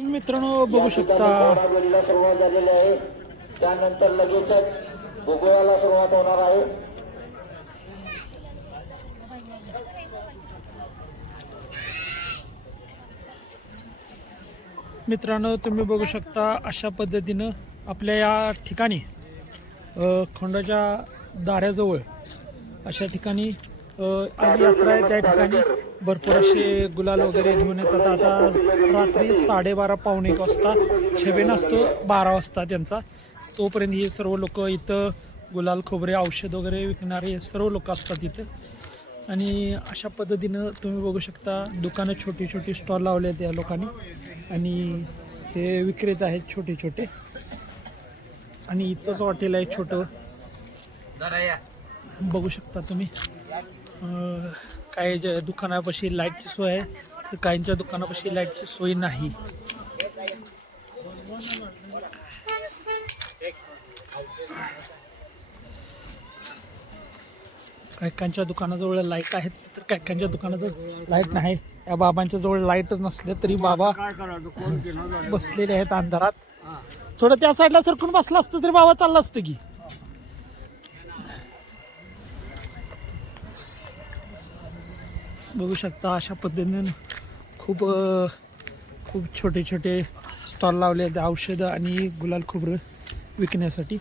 तुम्ही मित्रांनो बघू शकता. सुरुवात झालेली आहे त्यानंतर लगेचच भूगोळाला सुरुवात होणार आहे. मित्रांनो तुम्ही बघू शकता अशा पद्धतीनं आपल्या या ठिकाणी खोंडाच्या दाऱ्याजवळ अशा ठिकाणी आज यात्रा आहे त्या ठिकाणी. भरपूर असे गुलाल वगैरे घेऊन येतात. आता रात्री साडेबारा पावणे एक वाजता छेबेन असतो बारा वाजता त्यांचा. तोपर्यंत हे सर्व लोक इथं गुलाल खोबरे औषध वगैरे विकणारे सर्व लोक असतात इथं. आणि अशा पद्धतीनं तुम्ही बघू शकता दुकानं छोटी छोटी स्टॉल लावले आहेत या लोकांनी. आणि ते विक्रेते आहेत छोटे छोटे. आणि इथंच हॉटेल आहे छोटं. बघू शकता तुम्ही. काही ज्या दुकानापाशी लाईटची सोय आहे तर काहींच्या दुकानापाशी लाईटची सोय नाही. काही काहींच्या दुकानाजवळ लाइट आहेत तर काही काहींच्या दुकानाजवळ लाइट नाही. या बाबांच्या जवळ लाईटच नसले तरी बाबा बसलेले आहेत अंधारात. थोडं त्या साईडला सरकून बसलं असतं तरी बाबा चाललं असतं की. बघू शकता अशा पद्धतीने खूप खूप छोटे छोटे स्टॉल लावले आहेत औषधं आणि गुलाल खोबरं विकण्यासाठी.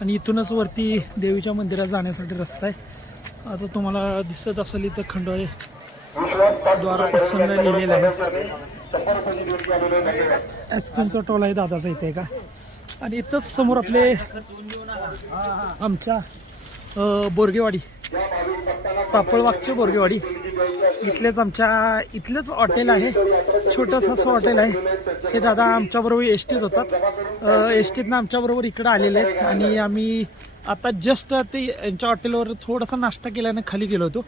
आणि इथूनच वरती देवीच्या मंदिरात जाण्यासाठी रस्ता आहे. आता तुम्हाला दिसत असेल इथं खंडोळे द्वारा प्रसन्न लिहिलेलं आहे आईस्क्रीमचा टॉल आहे दादाचा इथे का? आणि इथंच समोर आपले आमच्या बोरगेवाडी चापळवागचे बोरगेवाडी. इथलेच आमच्या इथलेच हॉटेल आहे. छोटंसं असं हॉटेल आहे. हे दादा आमच्याबरोबर एस टीत होतात. एस टीतनं आमच्याबरोबर इकडं आलेले आहेत. आणि आम्ही आता जस्ट ते यांच्या हॉटेलवर थोडासा नाश्ता केल्यानं खाली गेलो होतो.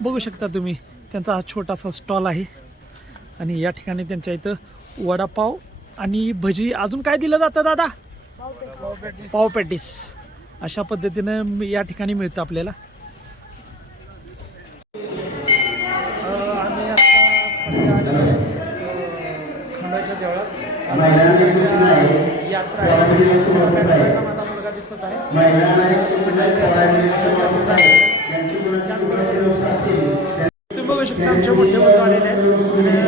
बघू शकता तुम्ही त्यांचा हा छोटासा स्टॉल आहे. आणि या ठिकाणी त्यांच्या इथं वडापाव आणि भजी अजून काय दिलं जातं दादा पाव पॅटीस अशा पद्धतीनं या ठिकाणी मिळतं आपल्याला आम्ही खंडाच्या देवळात यात्रा आहे माझा मुलगा दिसत आहे आमचे मोठे बंधू आलेले आहेत.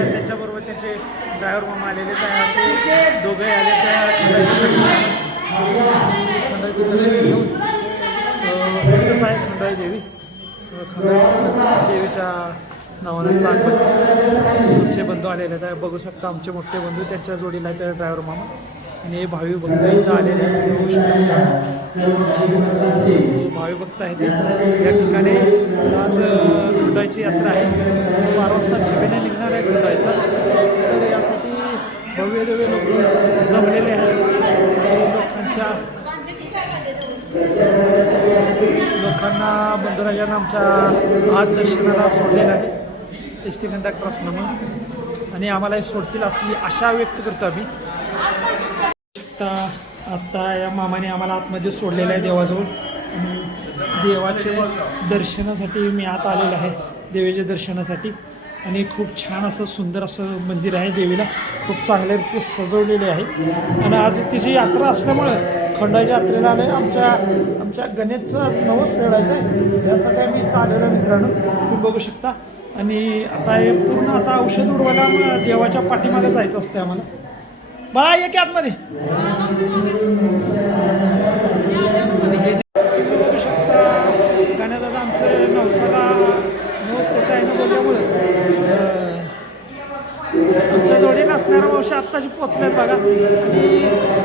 आणि त्याच्याबरोबर त्यांचे ड्रायव्हर मामा आलेले आहेत. दोघे आले त्या दर्शन घेऊन आहे खंडाई देवी. अं, खंडाई देवीच्या नावाने चांगलं तुमचे बंधू आलेले आहेत. बघू शकता आमचे मोठे बंधू त्यांच्या जोडीला आहेत ड्रायव्हर मामा. आणि हे भावी भक्त इथं आलेले आहेत. बघू शकता. भावी भक्त आहेत. या ठिकाणी आज अ, खंडाईची यात्रा आहे. बारा वाजता छबिने निघणार आहे जायचं तर यासाठी भव्य दिव्य लोक जमलेले आहेत. लोकांच्या लोकांना बंधुराजांना आमच्या आज दर्शनाला सोडलेलं आहे. एस टी कंडक्टर्स म्हणून. आणि आम्हाला हे सोडतील असली आशा व्यक्त करतो आम्ही. आत्ता आत्ता या मामाने आम्हाला आतमध्ये सोडलेलं आहे देवाजवळ. देवाचे दर्शनासाठी मी आत आलेलो आहे. देवीच्या दर्शनासाठी. आणि खूप छान असं सुंदर असं मंदिर आहे देवीला. खूप चांगल्या रीती सजवलेले आहे. आणि आज तिची यात्रा असल्यामुळं खंडाच्या यात्रेला आले आमच्या आमच्या गणेशचं आज नवस फेडायचं आहे. त्यासाठी आम्ही इथं आलेलो मित्रांनो. तुम्ही बघू शकता. आणि आता हे पूर्ण आता औषध उडवायला देवाच्या पाठीमागे जायचं असतं आम्हाला. बाळा ये की आतमध्ये आणि हे जे तुम्ही बघू शकता गाण्यादादा आमचं नवसाला नवस त्याच्या आईनं बोलल्यामुळं अं, आमच्या जोडी नाचणाऱ्या मावशी आत्ताशी पोचल्यात बघा. आणि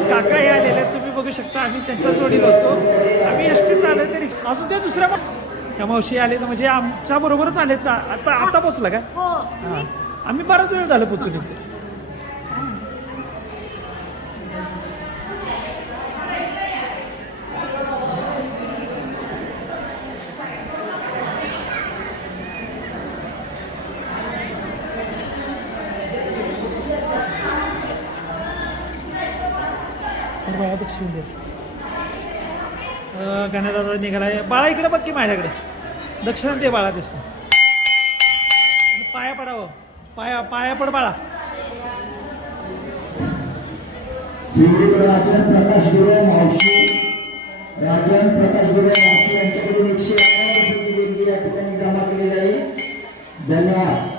काका हे आलेले आहेत तुम्ही बघू शकता आम्ही त्यांच्या जोडीला होतो. आम्ही एसटीत आलो तरी अजून त्या दुसऱ्या त्या मावशी आले तर म्हणजे आमच्या बरोबरच आलेत ना. आता आता पोचला का? हां. आम्ही बराच वेळ झालं पोचून इथे. तर बाळा दक्षिण निघाला आहे बाळा इकडे बघ की माझ्याकडे. दक्षिणात दे बाळा दिसतो. पाया पडावं. पाया पाया पड बाळा. प्रकाश गुरु मावशी. राजन प्रकाश गुरु मावशी. यांच्याकडून एकशे या ठिकाणी जमा केलेली आहे. धन्यवाद.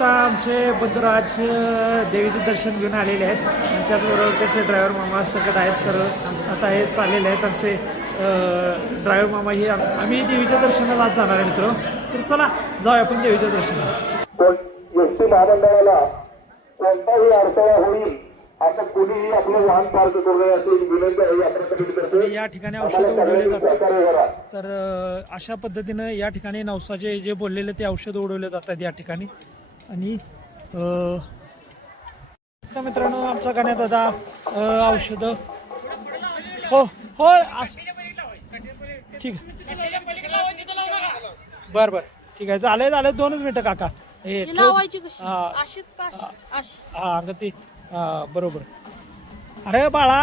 शकता आमचे बुद्धराज अं, देवीचे दर्शन घेऊन आलेले आहेत. आणि त्याचबरोबर त्याचे ड्रायव्हर मामा सकट आहेत सर्व आता हे चाललेले आहेत आमचे ड्रायव्हर मामा हे आम- आम्ही देवीच्या दर्शनाला आज जाणार आहे मित्र. तर चला जाऊया आपण देवीच्या दर्शनाला. एसटी महामंडळाला कोणताही अडथळा होईल असं कोणीही आपलं वाहन पार्क करू नये अशी एक विनंती आहे यात्रा कमिटी तर्फे. या ठिकाणी औषधं उडवले जातात. तर अशा पद्धतीनं या ठिकाणी नवसाचे जे बोललेले ते औषध उडवले जातात या ठिकाणी. आणि आता मित्रांनो आमचा गाण्यात अ, औषधं. हो हो ठीक आहे. बरं बरं. ठीक आहे. झालंय झालंय. दोनच मिनटं काका. हे ही अगं ते बरोबर. अरे बाळा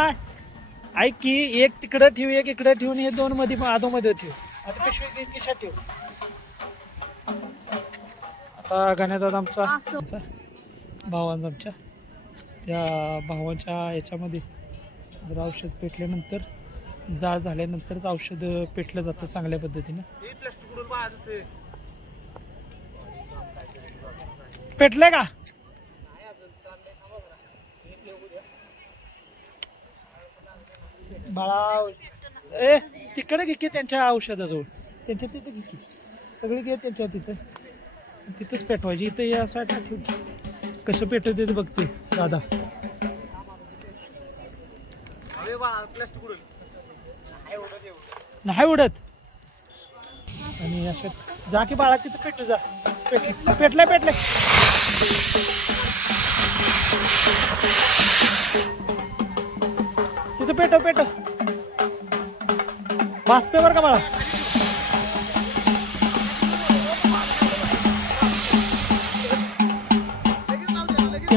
ऐक की एक तिकडं ठेव एक इकडं ठेवून हे दोन मध्ये आधो मध्ये ठेव आता पिशवी ठेव? आता गाण्यात आमचा भावांचा आमच्या. त्या भावांच्या याच्यामध्ये जर औषध पेटल्यानंतर जाळ झाल्यानंतरच औषध पेटलं जातं चांगल्या पद्धतीनं. पेटलंय का? बाळा ए तिकडे घे की त्यांच्या औषधाजवळ. त्यांच्या तिथे घे की. सगळी घे त्यांच्या तिथं. तिथंच पेटवायची. इथं या ठेव कसं पेटवते ते बघते. दादा. नाही उडत आणि असं जा की बाळा तिथं पेटू जा. पेट पेटलंय पेटलंय तिथं पेटव पेटव. वाचते बरं का बाळा?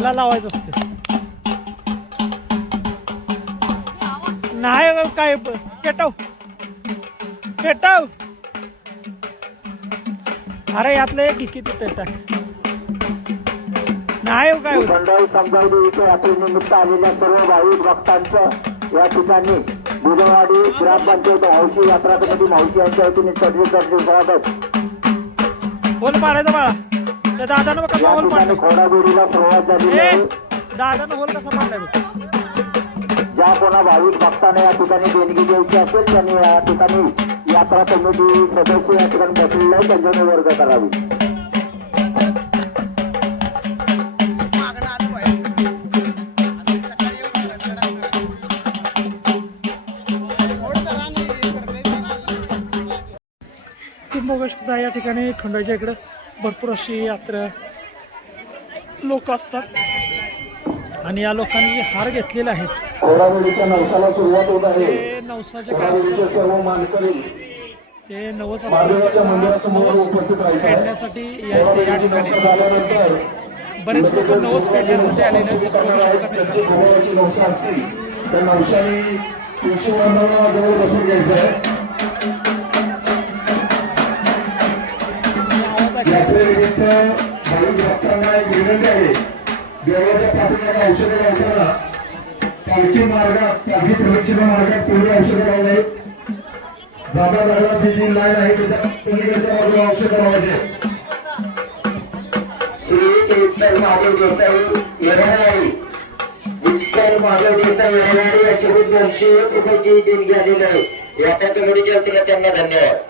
तिला लावायचं असते. नाही काय पेटव. पेटव. अरे यातलं एक घे तिथं टाक. नाही हो काय. मंडळ समजाई देवीच्या यात्रेनिमित्त आलेल्या सर्व भाविक भक्तांचं या ठिकाणी बुधवाडी ग्रामपंचायत हौशी यात्रा कमिटी मावशी यांच्या वतीने सर्व स्वागत होल पाडायचा बाळा. त्या दादानं कसा होल पाडला खोडागोडीला सुरुवात ए आहे दादानं होल कसा पाडलाय बघ. ज्या कोणा भाविक भक्तांना या ठिकाणी देणगी द्यायची असेल त्यांनी या ठिकाणी यात्रा कमिटी सदस्य या ठिकाणी बसलेले आहे त्यांच्याने वर्ग करावी. तुम्ही बघू शकता या ठिकाणी खंडाच्या इकडं. भरपूर अशी यात्रा लोक असतात. आणि या लोकांनी हार घेतलेले आहेत ते नवसाचे काय असतात? ते नवस असतात. नवस. फेडण्यासाठी या ठिकाणी बरेच लोक नवस फेडण्यासाठी आलेले आहेत. भाविक भक्तांना एक विनंती आहे देवाच्या पाठीमागे औषधे लावताना पालखी मार्गात पालखी प्रदक्षिणा मार्गात पूर्वी औषधं लावू नये जादा दगडाची जी लाईन आहे त्याच्या पलीकडच्या बाजूला औषधं लावायचे श्री विठ्ठल महादेव देसाई येणारी विठ्ठल महादेव देसाई येणारी याच्याकडून दोनशे एक रुपयाची देणगी आलेली आहे याच्या कमिटीच्या वतीने त्यांना धन्यवाद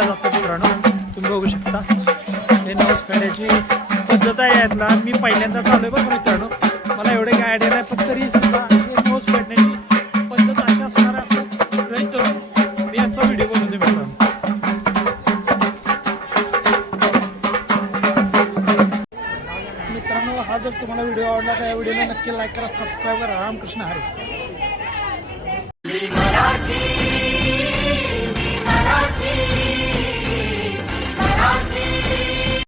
तुम्ही बघू शकता. हे नवस फेडायची पद्धत आहे यातला. मी पहिल्यांदा चालू आहे बरं मित्रांनो. मला एवढे काय आयडिया नाही पण तरी सुद्धा हे नवस फेडण्याची पद्धत अशी असणार असं रहित मी यांचा व्हिडिओ बनवते मित्रांनो. मित्रांनो हा जर तुम्हाला व्हिडिओ आवडला तर या व्हिडिओला नक्की लाईक करा सबस्क्राईब करा. रामकृष्ण हरे.